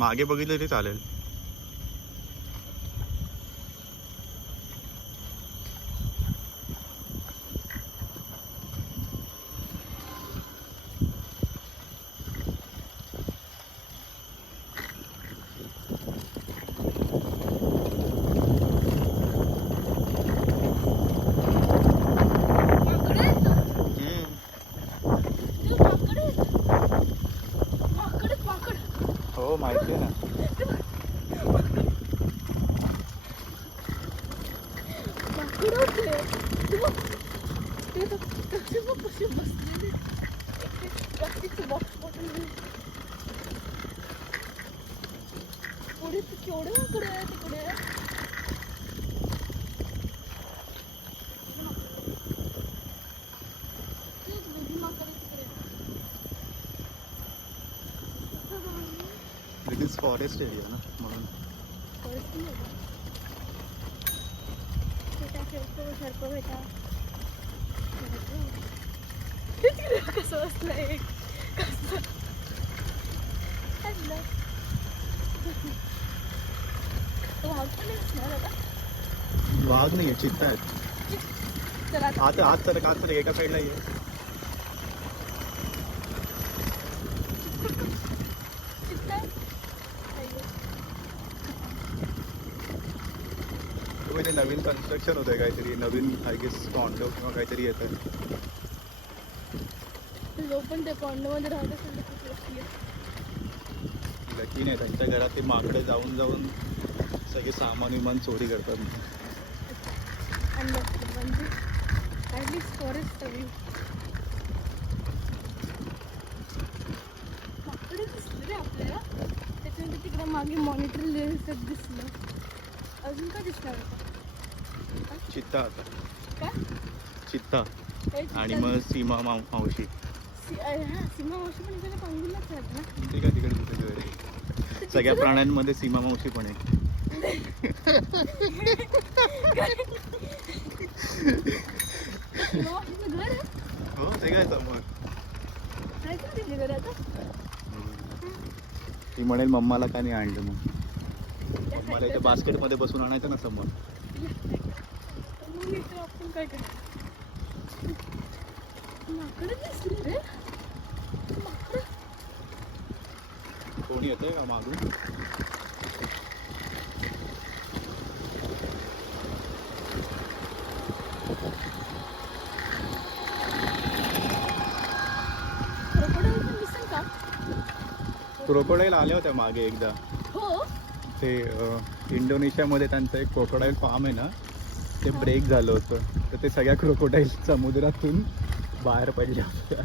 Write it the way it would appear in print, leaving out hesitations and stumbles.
मागे बघितलं तरी चालेल. हो माहिती आहे ना. पुढे केवढे माकडे आहे तिकडे. इट इज फॉरेस्ट एरिया ना म्हणून. कसं बसलंय वाघ नाहीये, चित्ता आहेत. आत आत तर आत तर एका साईडला ये. ते नवीन कन्स्ट्रक्शन होतंय काहीतरी, नवीन आय गेस कॉन्डो किंवा काहीतरी येत आहे. लोक पण त्या कॉन्डोमध्ये राहत असेल तर खूप लकी लकी नाही, त्यांच्या घरात ते माकडे जाऊन जाऊन सगळे सामान विमान चोरी करतात. आणि म्हणजे ॲटलिस्ट फॉरेस्ट हवी. माकडे दिसले रे आपल्याला, त्याच्यानंतर तिकडे मागे मॉनिटर लेन्स दिसलं. अजून काय दिसणार होतं? चित्ता आता, काय चित्ता काय आणि मग सीमा मावशी. सीमा मावशी पण इकडे पांगुलाच राहत ना. ते काय तिकडे कुठे सगळ्या प्राण्यांमध्ये सीमा मावशी पण आहे. घर आहे. हो ते काय समोर. काय तिथे घर आता? ती म्हणेल मम्माला का नाही आणलं, मग मला इथे बास्केटमध्ये बसून आणायचं ना समोर. मग इथे आपण काय करायचं? माकडे दिसले रे. माकडे कोणी येतंय का मागून? क्रोकोडाईल आल्या होत्या मागे एकदा. हो ते इंडोनेशियामध्ये त्यांचं एक क्रोकोडाईल फार्म आहे ना, ते ब्रेक झालं होतं, तर ते सगळ्या क्रोकोडाईल समुद्रातून बाहेर पडल्या होत्या.